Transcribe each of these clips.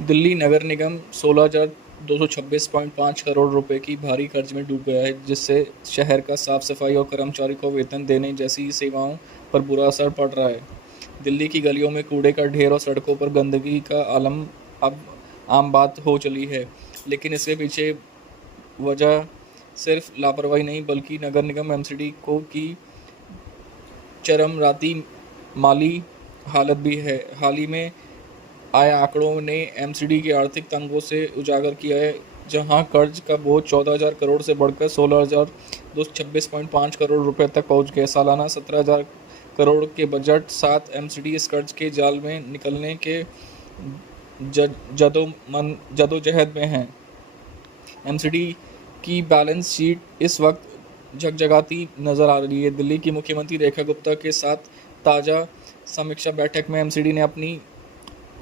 दिल्ली नगर निगम 16,226.5 करोड़ रुपए की भारी कर्ज में डूब गया है, जिससे शहर का साफ सफाई और कर्मचारी को वेतन देने जैसी सेवाओं पर बुरा असर पड़ रहा है। दिल्ली की गलियों में कूड़े का ढेर और सड़कों पर गंदगी का आलम अब आम बात हो चली है, लेकिन इसके पीछे वजह सिर्फ लापरवाही नहीं बल्कि नगर निगम एमसीडी को की चरमराती माली हालत भी है। हाल ही में आए आंकड़ों ने एमसीडी के आर्थिक तंगों से उजागर किया है, जहां कर्ज का बोझ 14,000 करोड़ से बढ़कर 16,226.5 करोड़ रुपए तक पहुंच गया। सालाना 17,000 करोड़ के बजट साथ एमसीडी इस कर्ज के जाल में निकलने के जदोजहद में है। एमसीडी की बैलेंस शीट इस वक्त झगझगाती नजर आ रही है। दिल्ली की मुख्यमंत्री रेखा गुप्ता के साथ ताज़ा समीक्षा बैठक में एमसीडी ने अपनी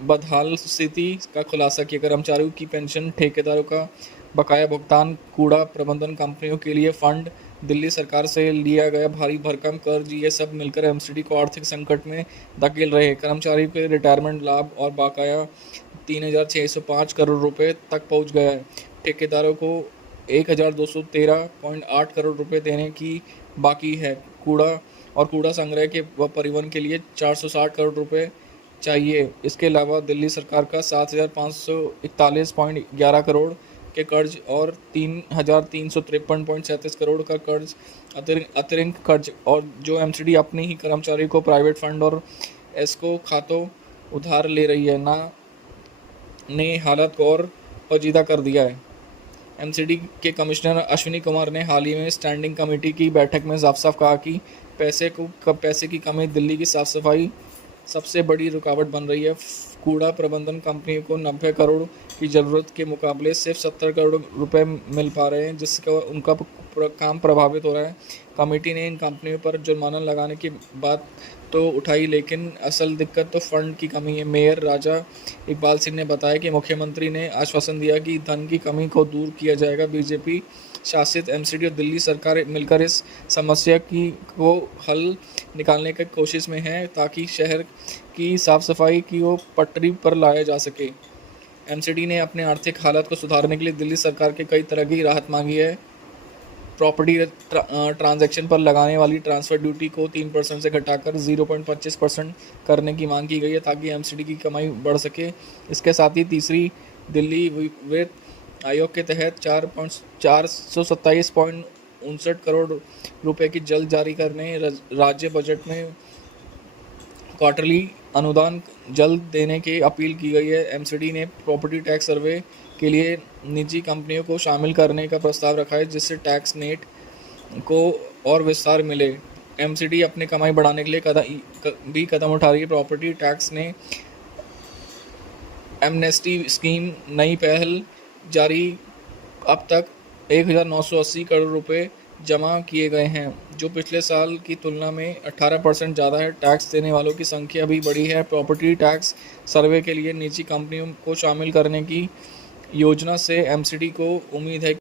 बदहाल स्थिति का खुलासा किया। कर्मचारियों की पेंशन, ठेकेदारों का बकाया भुगतान, कूड़ा प्रबंधन कंपनियों के लिए फंड, दिल्ली सरकार से लिया गया भारी भरकम कर्ज, ये सब मिलकर एमसीडी को आर्थिक संकट में धकेल रहे हैं। कर्मचारियों के रिटायरमेंट लाभ और बकाया 3,605 करोड़ रुपए तक पहुंच गया है। ठेकेदारों को 1,213.8 करोड़ रुपए देने की बाकी है। कूड़ा संग्रह के व परिवहन के लिए 460 करोड़ रुपए चाहिए। इसके अलावा दिल्ली सरकार का 7,541.11 करोड़ के कर्ज और 3,353.37 करोड़ का कर्ज अतिरिक्त कर्ज और जो एमसीडी अपने ही कर्मचारियों को प्राइवेट फंड और एस्को खातों उधार ले रही है ने हालत को और पेचीदा कर दिया है। एमसीडी के कमिश्नर अश्विनी कुमार ने हाल ही में स्टैंडिंग कमेटी की बैठक में साफ-साफ कहा कि पैसे की कमी दिल्ली की साफ सफाई सबसे बड़ी रुकावट बन रही है। कूड़ा प्रबंधन कंपनियों को 90 करोड़ की ज़रूरत के मुकाबले सिर्फ 70 करोड़ रुपए मिल पा रहे हैं, जिसका उनका काम प्रभावित हो रहा है। कमेटी ने इन कंपनियों पर जुर्माना लगाने की बात तो उठाई, लेकिन असल दिक्कत तो फंड की कमी है। मेयर राजा इकबाल सिंह ने बताया कि मुख्यमंत्री ने आश्वासन दिया कि धन की कमी को दूर किया जाएगा। बीजेपी शासित एमसीडी और दिल्ली सरकार मिलकर इस समस्या को हल निकालने की कोशिश में है, ताकि शहर की साफ सफाई को पटरी पर लाया जा सके। एमसीडी ने अपने आर्थिक हालत को सुधारने के लिए दिल्ली सरकार के कई तरह की राहत मांगी है। प्रॉपर्टी ट्रांजैक्शन पर लगाने वाली ट्रांसफ़र ड्यूटी को 3% से घटाकर 0.25% करने की मांग की गई है, ताकि एमसीडी की कमाई बढ़ सके। इसके साथ ही तीसरी दिल्ली वित्त आयोग के तहत 427.59 करोड़ रुपए की जल्द जारी करने, राज्य बजट में क्वार्टरली अनुदान जल्द देने की अपील की गई है। एमसीडी ने प्रॉपर्टी टैक्स सर्वे के लिए निजी कंपनियों को शामिल करने का प्रस्ताव रखा है, जिससे टैक्स नेट को और विस्तार मिले। एमसीडी अपनी कमाई बढ़ाने के लिए कदम उठा रही है। प्रॉपर्टी टैक्स ने एमनेस्टी स्कीम नई पहल जारी, अब तक 1,980 करोड़ रुपए जमा किए गए हैं, जो पिछले साल की तुलना में 18% ज़्यादा है। टैक्स देने वालों की संख्या भी बढ़ी है। प्रॉपर्टी टैक्स सर्वे के लिए निजी कंपनियों को शामिल करने की योजना से एमसीडी को उम्मीद है